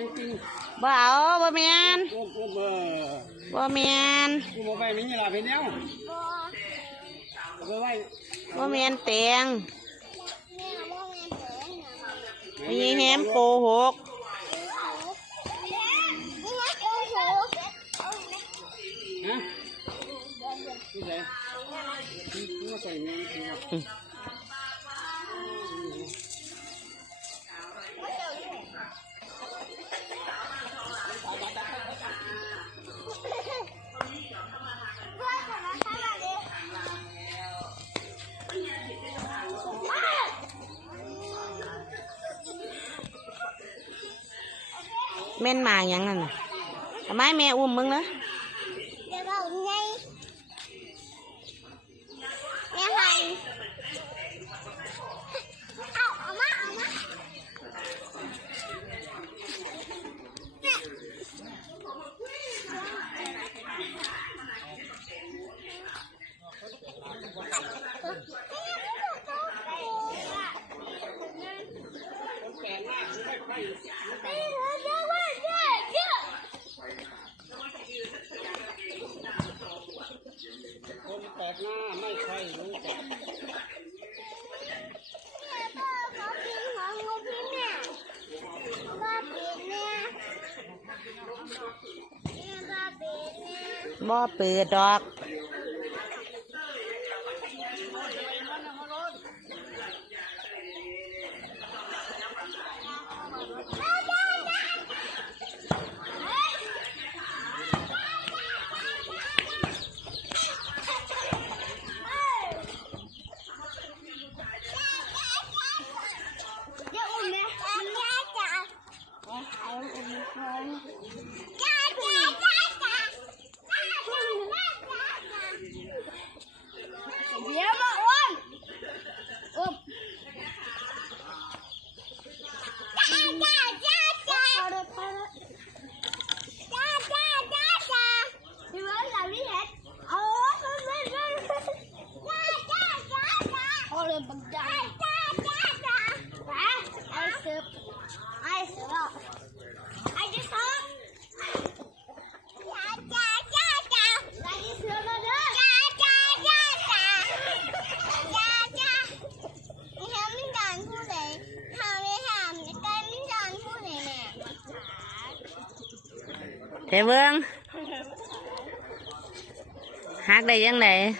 งจริงบ่เอาบ่แมนกูกูเบอร์บ่แมนกูบ่ไปไม่ยี่หลาเป็นแนวบ่ไปบ่แมนแตงมีแฮมโกหกฮะ แม่นมาอย่างนั้นน่ะทำไมแม่อุ้มมึงเนอะ บ่เปิดดอก Thế Vương. Hát đây dân này.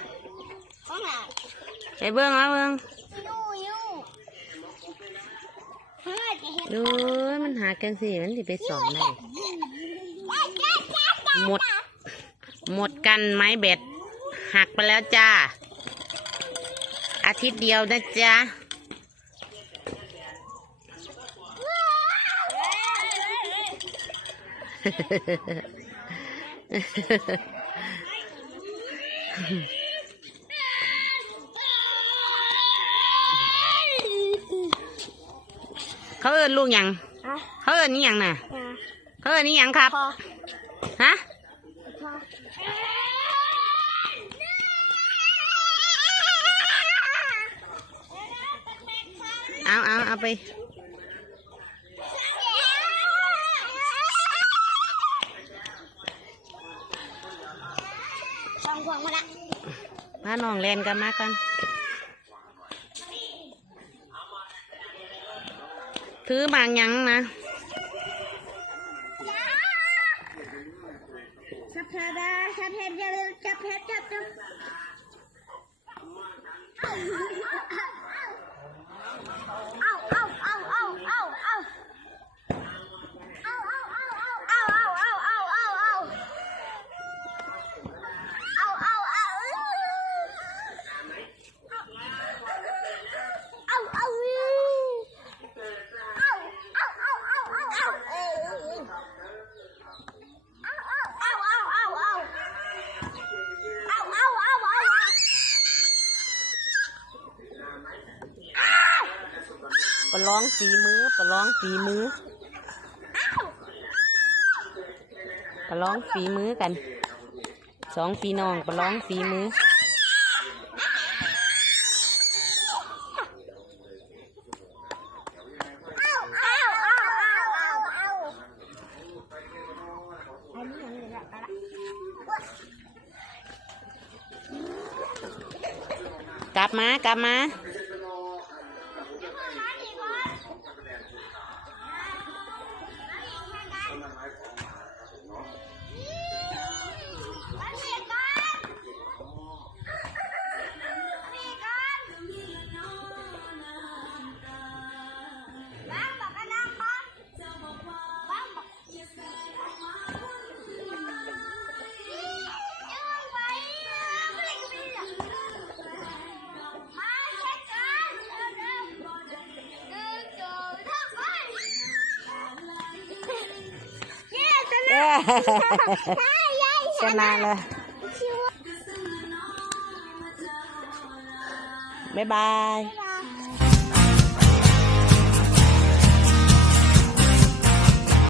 Thế Vương hả Vương. เฮ้ยจะเห็นดูมันหักกันสิมันสิไปสองได้ หมด หมดกันไม้เบ็ด หักไปแล้วจ้า อาทิตย์เดียวนะจ๊ะเขาเอินลูกหยังอะเขาเอินนี่ยังน่ะอะเขาเอินนี่ยังครับพอฮะพอเอาเอาเอาไปสองขวงมาละพาน้องเล่นกันมากัน ถือบางยังนะจับเธอไจับเพชรจับเพชรจับเอาเอาเอาเอาเอาเอา ประลองฝีมือประลองฝีมือประลองฝีมือกันสองฝีน้องประลองฝีมือกลับมากลับมา ยบาย Bye.